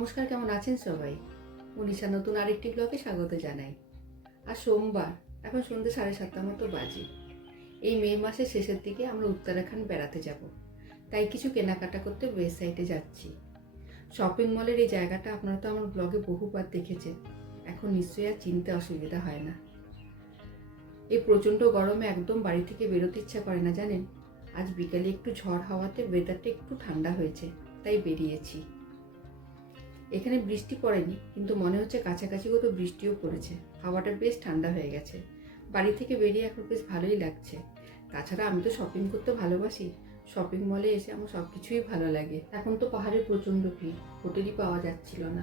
নমস্কার, কেমন আছেন সবাই? উনিশা নতুন আরেকটি ব্লগে স্বাগত জানাই। আর সোমবার, এখন সন্ধ্যে সাড়ে সাতটার মতো বাজে। এই মে মাসের শেষের দিকে আমরা উত্তরাখণ্ড বেড়াতে যাব। তাই কিছু কেনাকাটা করতে ওয়েবসাইটে যাচ্ছি। শপিং মলের এই জায়গাটা আপনারা তো আমার ব্লগে বহুবার দেখেছেন। এখন নিশ্চয়ই আর চিনতে অসুবিধা হয় না। এই প্রচণ্ড গরমে একদম বাড়ি থেকে বেরোতে ইচ্ছা করে না, জানেন? আজ বিকালে একটু ঝড় হওয়াতে ওয়েদারটা একটু ঠান্ডা হয়েছে, তাই বেরিয়েছি। এখানে বৃষ্টি পড়েনি, কিন্তু মনে হচ্ছে কাছাকাছি কোথাও বৃষ্টিও পড়েছে। হাওয়াটা বেশ ঠান্ডা হয়ে গেছে। বাড়ি থেকে বেরিয়ে এখন বেশ ভালোই লাগছে। তাছাড়া আমি তো শপিং করতে ভালোবাসি। শপিং মলে এসে আমার সব কিছুই ভালো লাগে। এখন তো পাহাড়ে প্রচণ্ড ভিড়, হোটেলই পাওয়া যাচ্ছিল না।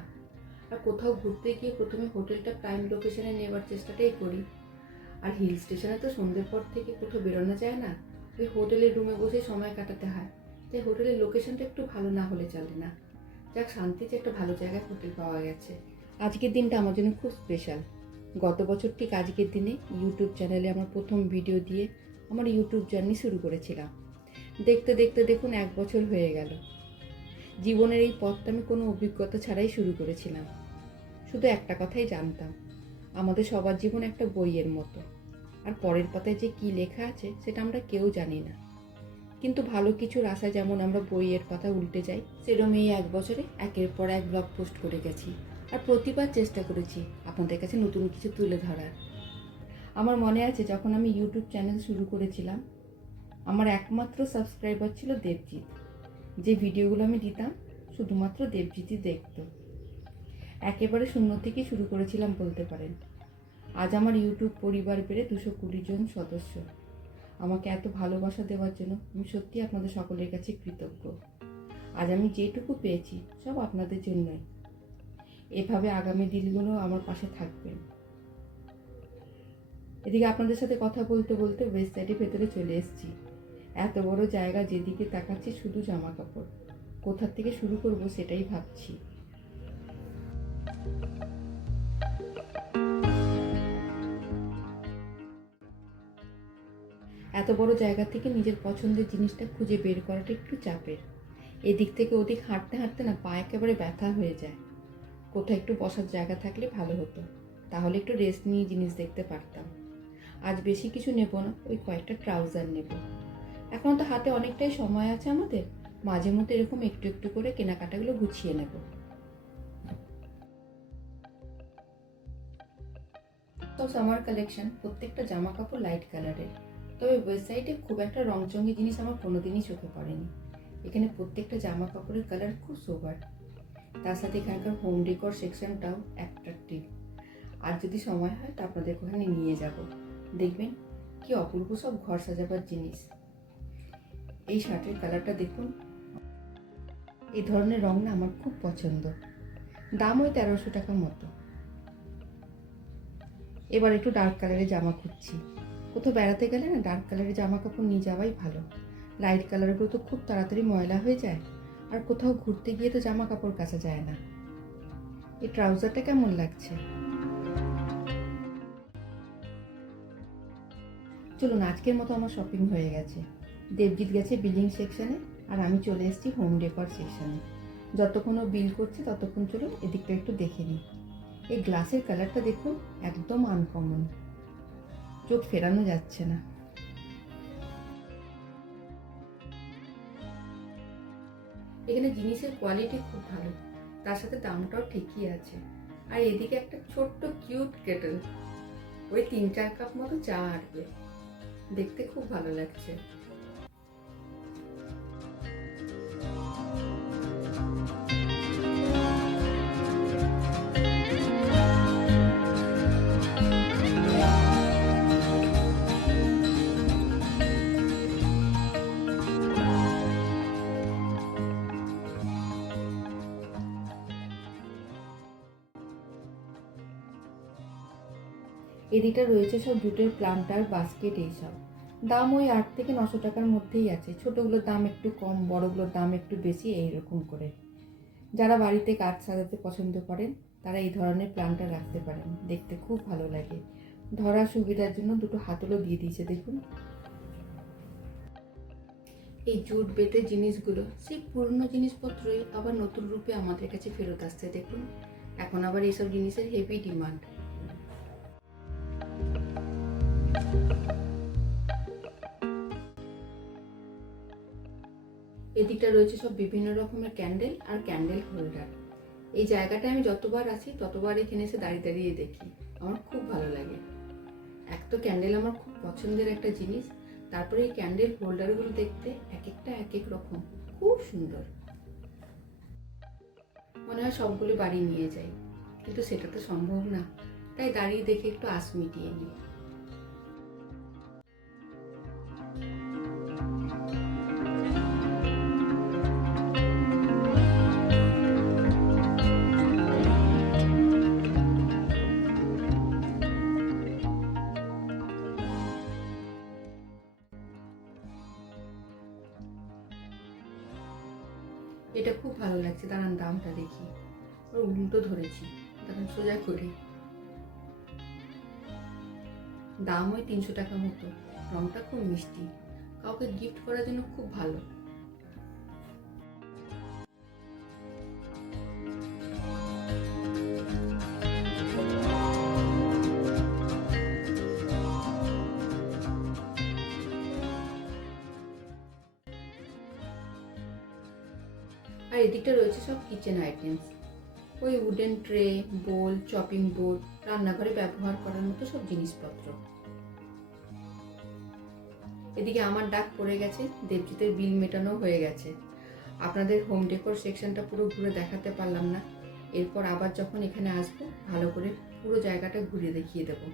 আর কোথাও ঘুরতে গিয়ে প্রথমে হোটেলটা প্রাইম লোকেশনে নেওয়ার চেষ্টাটাই করি। আর হিল স্টেশনে তো সন্ধ্যের পর থেকে কোথাও বেরোনো যায় না। ওই হোটেলের রুমে বসে সময় কাটাতে হয়। তাই হোটেলের লোকেশনটা একটু ভালো না হলে চলে না। যাক, শান্তিতে একটা ভালো জায়গায় হোটেল পাওয়া গেছে। আজকের দিনটা আমার জন্য খুব স্পেশাল গত বছর ঠিক আজকের দিনে ইউটিউব চ্যানেলে আমার প্রথম ভিডিও দিয়ে আমার ইউটিউব জার্নি শুরু করেছিলাম। দেখতে দেখতে দেখুন এক বছর হয়ে গেল। জীবনের এই পথটা আমি কোনো অভিজ্ঞতা ছাড়াই শুরু করেছিলাম। শুধু একটা কথাই জানতাম, আমাদের সবার জীবন একটা বইয়ের মতো। আর পরের পাতায় যে কী লেখা আছে, সেটা আমরা কেউ জানি না। কিন্তু ভালো কিছুর আশা যেমন আমরা বইয়ের কথা উল্টে যাই সেরকম এই এক বছরে একের পর এক ব্লগ পোস্ট করে গেছি। আর প্রতিবার চেষ্টা করেছি আপনাদের কাছে নতুন কিছু তুলে ধরার। আমার মনে আছে যখন আমি ইউটিউব চ্যানেল শুরু করেছিলাম, আমার একমাত্র সাবস্ক্রাইবার ছিল দেবজিৎ। যে ভিডিওগুলো আমি দিতাম, শুধুমাত্র দেবজিৎই দেখতো। একেবারে শূন্য থেকে শুরু করেছিলাম বলতে পারেন। আজ আমার ইউটিউব পরিবার বেড়ে দুশো কুড়ি জন সদস্য। আমাকে এত ভালোবাসা দেওয়ার জন্য আমি সত্যি আপনাদের সকলের কাছে কৃতজ্ঞ। আজ আমি যেটুকু পেয়েছি, সব আপনাদের জন্যই। এভাবে আগামী দিনগুলো আমার পাশে থাকবেন। এদিকে আপনাদের সাথে কথা বলতে বলতে ওয়েস্ট সাইডের ভেতরে চলে এসেছি। এত বড় জায়গা যেদিকে তাকাচ্ছি শুধু জামা কাপড় কোথার থেকে শুরু করব সেটাই ভাবছি। এত বড় জায়গা থেকে নিজের পছন্দের জিনিসটা খুঁজে বের করাটা একটু চাপের। এদিক থেকে ওদিক হাঁটতে হাঁটতে না পা একেবারে ব্যথা হয়ে যায়। কোথাও একটু বসার জায়গা থাকলে ভালো হতো। তাহলে একটু রেস্ট নিয়ে জিনিস দেখতে পারতাম। আজ বেশি কিছু নেব না, ওই কয়েকটা ট্রাউজার নেব। এখন তো হাতে অনেকটাই সময় আছে আমাদের। মাঝে মধ্যে এরকম একটু একটু করে কেনাকাটাগুলো গুছিয়ে নেব। তো সামার কালেকশন প্রত্যেকটা জামা কাপড় লাইট কালারের তবে ওয়েবসাইটে খুব একটা রংচঙ্গি জিনিস আমার কোনোদিনই চোখে পড়েনি। এখানে প্রত্যেকটা জামা কাপড়ের কালার খুব সোবার। তার সাথে এখানকার হোম ডেকর সেকশনটাও অ্যাট্রাকটিভ আর যদি সময় হয় তা আপনাদের ওখানে নিয়ে যাব। দেখবেন কি অপূর্ব সব ঘর সাজাবার জিনিস। এই শার্টের কালারটা দেখুন। এই ধরনের রং না আমার খুব পছন্দ। দাম ওই তেরোশো টাকার মতো। এবার একটু ডার্ক কালারের জামা খুঁজছি। কোথাও বেড়াতে গেলে না ডার্ক কালারের জামা কাপড় নিয়ে যাওয়াই ভালো। লাইট কালারগুলো তো খুব তাড়াতাড়ি ময়লা হয়ে যায়, আর কোথাও ঘুরতে গিয়ে তো জামা কাপড় কাচা যায় না। এই ট্রাউজারটা কেমন লাগছে? চলুন, আজকের মতো আমার শপিং হয়ে গেছে। দেবজিৎ গেছে বিলিং সেকশনে আর আমি চলে এসেছি হোম ডেকর সেকশনে যতক্ষণ ও বিল করছে ততক্ষণ চলুন এদিকটা একটু দেখে নিই। এই গ্লাসের কালারটা দেখুন, একদম আনকমন চোখ ফেরানো যাচ্ছে না। এখানে জিনিসের কোয়ালিটি খুব ভালো। তার সাথে দামটাও ঠিকই আছে। আর এদিকে একটা ছোট্ট কিউট কেটেল ওই তিন চার কাপ মতো চা আসবে। দেখতে খুব ভালো লাগছে। এদিকটা রয়েছে সব জুটের প্লান্টার, বাস্কেট, এইসব। দাম ওই আট থেকে নশো টাকার মধ্যেই আছে। ছোটোগুলোর দাম একটু কম, বড়গুলোর দাম একটু বেশি, এইরকম করে। যারা বাড়িতে কাঠ সাজাতে পছন্দ করেন, তারা এই ধরনের প্লান্টার রাখতে পারেন। দেখতে খুব ভালো লাগে। ধরা সুবিধার জন্য দুটো হাতলও দিয়ে দিয়েছে, দেখুন। এই জুট বেতের জিনিসগুলো, সেই পুরনো জিনিসপত্রই আবার নতুন রূপে আমাদের কাছে ফেরত আসছে, দেখুন। এখন আবার এইসব জিনিসের হেভি ডিমান্ড এদিকটা রয়েছে সব বিভিন্ন রকমের ক্যান্ডেল আর ক্যান্ডেল হোল্ডার। এই জায়গাটা আমি যতবার আসি ততবার এখানে এসে দাঁড়িয়ে দাঁড়িয়ে দেখি। আমার খুব ভালো লাগে। এক তো ক্যান্ডেল আমার খুব পছন্দের একটা জিনিস। তারপরে এই ক্যান্ডেল হোল্ডারগুলো দেখতে এক একটা এক এক রকম। খুব সুন্দর। মনে হয় সবগুলো বাড়ি নিয়ে যাই। কিন্তু সেটা তো সম্ভব না। তাই দাঁড়িয়ে দেখে একটু আশ মিটিয়ে নিই। এটা খুব ভালো লাগছে, দাঁড়ান দামটা দেখি। ওর উল্টো ধরেছি, দাঁড়ান সোজা করি। দাম ওই তিনশো টাকা মতো রঙটা খুব মিষ্টি। কাউকে গিফট করার জন্য খুব ভালো। আর এদিকটা রয়েছে সব কিচেন আইটেমস ওই wooden tray bowl chopping board রান্নাঘরে ব্যবহার করার মতো সব জিনিসপত্র। এদিকে আমার ডাক পড়ে গেছে, দেবজিতের বিল মেটানো হয়ে গেছে। আপনাদের হোম ডেকোর সেকশনটা পুরো ঘুরে দেখাতে পারলাম না। এরপর আবার যখন এখানে আসব, ভালো করে পুরো জায়গাটা ঘুরে দেখিয়ে দেবো।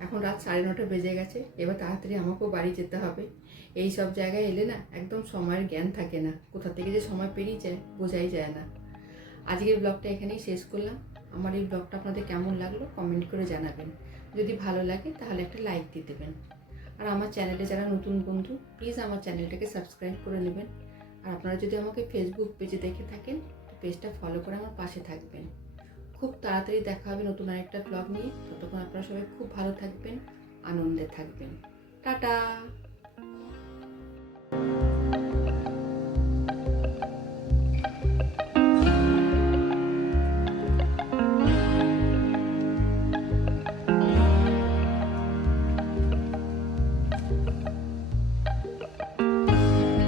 এখন রাত সাড়ে নটা বেজে গেছে, এবার তাড়াতাড়ি আমাকেও বাড়ি যেতে হবে। এই সব জায়গায় এলে না একদম সময়ের জ্ঞান থাকে না, কোথা থেকে যে সময় পেরিয়ে যায় বোঝাই যায় না। আজকের ব্লগটা এখানেই শেষ করলাম। আমার এই ব্লগটা আপনাদের কেমন লাগল কমেন্ট করে জানাবেন। যদি ভালো লাগে তাহলে একটা লাইক দিয়ে দেবেন। আর আমার চ্যানেলে যারা নতুন বন্ধু, প্লিজ আমার চ্যানেলটাকে সাবস্ক্রাইব করে নেবেন। আর আপনারা যদি আমাকে ফেসবুক পেজে দেখে থাকেন পেজটা ফলো করে আমার পাশে থাকবেন। খুব তাড়াতাড়ি দেখা হবে নতুন আরেকটা ব্লগ নিয়ে। ততক্ষণ আপনারা সবাই খুব ভালো থাকবেন, আনন্দে থাকবেন। টাটা!